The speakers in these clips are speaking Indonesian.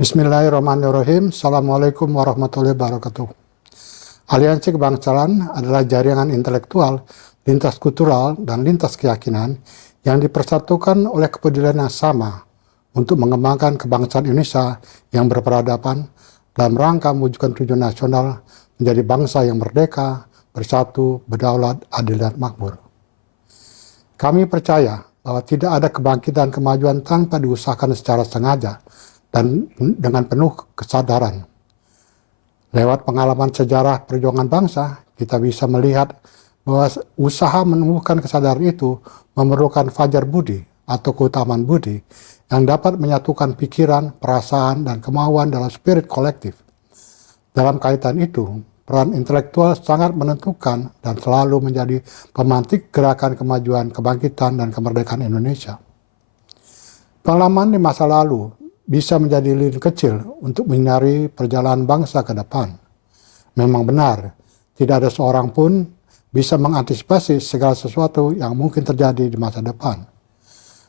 Bismillahirrahmanirrahim. Assalamualaikum warahmatullahi wabarakatuh. Aliansi Kebangsaan adalah jaringan intelektual, lintas kultural, dan lintas keyakinan yang dipersatukan oleh kepedulian yang sama untuk mengembangkan kebangsaan Indonesia yang berperadaban dalam rangka mewujudkan tujuan nasional menjadi bangsa yang merdeka, bersatu, berdaulat, adil, dan makmur. Kami percaya bahwa tidak ada kebangkitan kemajuan tanpa diusahakan secara sengaja dan dengan penuh kesadaran. Lewat pengalaman sejarah perjuangan bangsa, kita bisa melihat bahwa usaha menumbuhkan kesadaran itu memerlukan fajar budi atau keutamaan budi yang dapat menyatukan pikiran, perasaan, dan kemauan dalam spirit kolektif. Dalam kaitan itu, peran intelektual sangat menentukan dan selalu menjadi pemantik gerakan kemajuan, kebangkitan, dan kemerdekaan Indonesia. Pengalaman di masa lalu bisa menjadi lilin kecil untuk menyinari perjalanan bangsa ke depan. Memang benar, tidak ada seorang pun bisa mengantisipasi segala sesuatu yang mungkin terjadi di masa depan.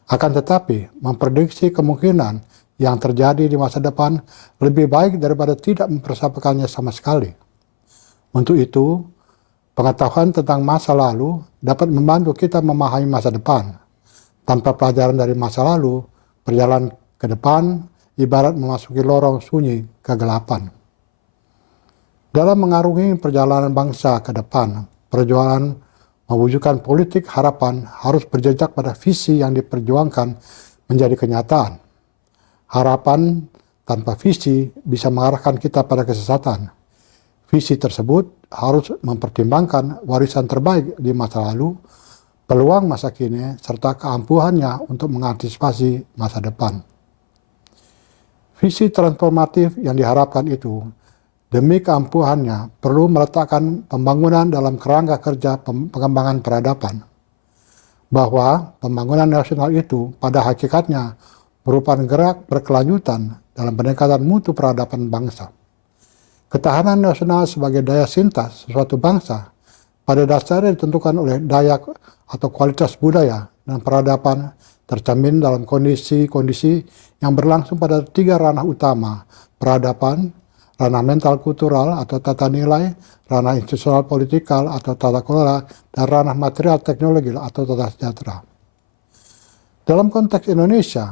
Akan tetapi, memprediksi kemungkinan yang terjadi di masa depan lebih baik daripada tidak mempersiapkannya sama sekali. Untuk itu, pengetahuan tentang masa lalu dapat membantu kita memahami masa depan. Tanpa pelajaran dari masa lalu, perjalanan ke depan ibarat memasuki lorong sunyi kegelapan. Dalam mengarungi perjalanan bangsa ke depan, perjuangan mewujudkan politik harapan harus berjejak pada visi yang diperjuangkan menjadi kenyataan. Harapan tanpa visi bisa mengarahkan kita pada kesesatan. Visi tersebut harus mempertimbangkan warisan terbaik di masa lalu, peluang masa kini, serta keampuhannya untuk mengantisipasi masa depan. Visi transformatif yang diharapkan itu, demi keampuhannya, perlu meletakkan pembangunan dalam kerangka kerja pengembangan peradaban. Bahwa pembangunan nasional itu pada hakikatnya merupakan gerak berkelanjutan dalam pendekatan mutu peradaban bangsa. Ketahanan nasional sebagai daya sintas suatu bangsa pada dasarnya ditentukan oleh daya atau kualitas budaya dan peradaban tercermin dalam kondisi-kondisi yang berlangsung pada tiga ranah utama: peradaban, ranah mental kultural atau tata nilai, ranah institusional politikal atau tata kelola, dan ranah material teknologi atau tata sejahtera. Dalam konteks Indonesia,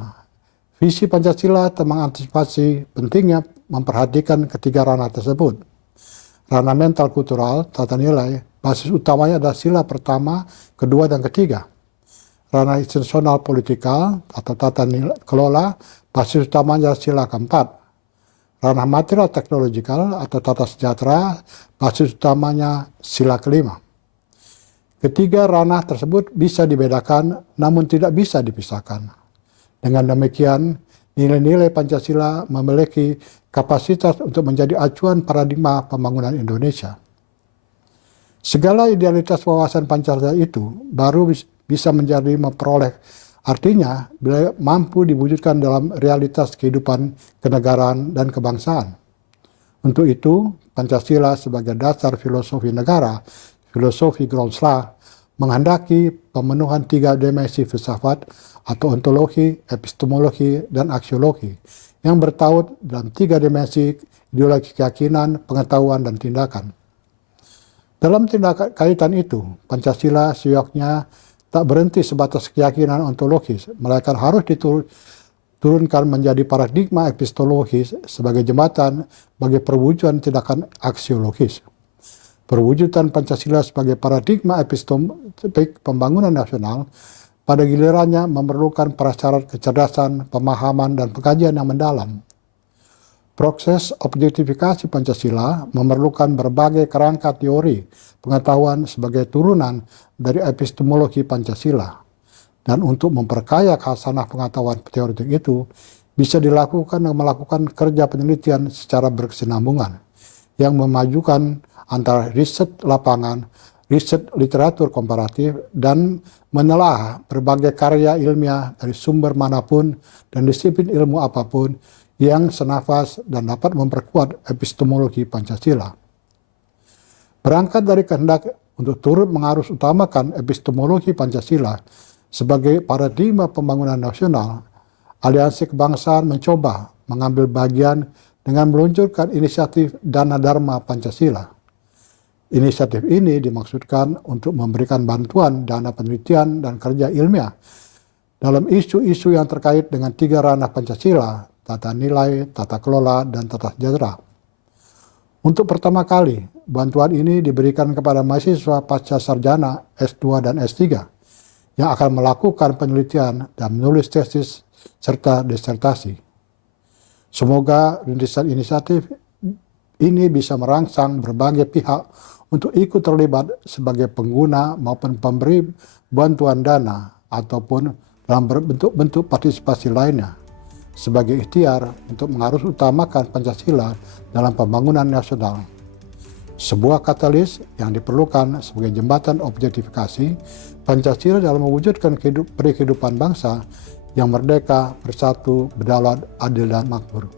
visi Pancasila mengantisipasi pentingnya memperhatikan ketiga ranah tersebut. Ranah mental kultural, tata nilai, basis utamanya adalah sila pertama, kedua, dan ketiga. Ranah institusional politikal atau tata kelola, basis utamanya sila keempat. Ranah material teknologikal atau tata sejahtera, basis utamanya sila kelima. Ketiga ranah tersebut bisa dibedakan namun tidak bisa dipisahkan. Dengan demikian, nilai-nilai Pancasila memiliki kapasitas untuk menjadi acuan paradigma pembangunan Indonesia. Segala idealitas wawasan Pancasila itu baru bisa menjadi memperoleh artinya bila mampu diwujudkan dalam realitas kehidupan kenegaraan dan kebangsaan. Untuk itu, Pancasila sebagai dasar filosofi negara, filosofi Grundslag, menghendaki pemenuhan tiga dimensi filsafat atau ontologi, epistemologi, dan aksiologi yang bertaut dalam tiga dimensi ideologi keyakinan, pengetahuan, dan tindakan. Dalam kaitan itu, Pancasila seyoknya tak berhenti sebatas keyakinan ontologis, melainkan harus diturunkan menjadi paradigma epistemologis sebagai jembatan bagi perwujudan tindakan aksiologis. Perwujudan Pancasila sebagai paradigma epistemik pembangunan nasional pada gilirannya memerlukan prasyarat kecerdasan, pemahaman, dan pengkajian yang mendalam. Proses objektifikasi Pancasila memerlukan berbagai kerangka teori pengetahuan sebagai turunan dari epistemologi Pancasila. Dan untuk memperkaya khasanah pengetahuan teoretik itu, bisa dilakukan dan melakukan kerja penelitian secara berkesinambungan, yang memajukan antara riset lapangan, riset literatur komparatif, dan menelaah berbagai karya ilmiah dari sumber manapun dan disiplin ilmu apapun yang senafas dan dapat memperkuat epistemologi Pancasila. Berangkat dari kehendak untuk turut mengarus utamakan epistemologi Pancasila sebagai paradigma pembangunan nasional, Aliansi Kebangsaan mencoba mengambil bagian dengan meluncurkan inisiatif Dana Dharma Pancasila. Inisiatif ini dimaksudkan untuk memberikan bantuan dana penelitian dan kerja ilmiah dalam isu-isu yang terkait dengan 3 ranah Pancasila, tata nilai, tata kelola, dan tata sejahtera. Untuk pertama kali, bantuan ini diberikan kepada mahasiswa pasca sarjana S2 dan S3 yang akan melakukan penelitian dan menulis tesis serta disertasi. Semoga rintisan inisiatif ini bisa merangsang berbagai pihak untuk ikut terlibat sebagai pengguna maupun pemberi bantuan dana ataupun dalam bentuk partisipasi lainnya sebagai ikhtiar untuk mengharus utamakan Pancasila dalam pembangunan nasional. Sebuah katalis yang diperlukan sebagai jembatan objektifikasi Pancasila dalam mewujudkan kehidupan bangsa yang merdeka, bersatu, berdaulat, adil, dan makmur.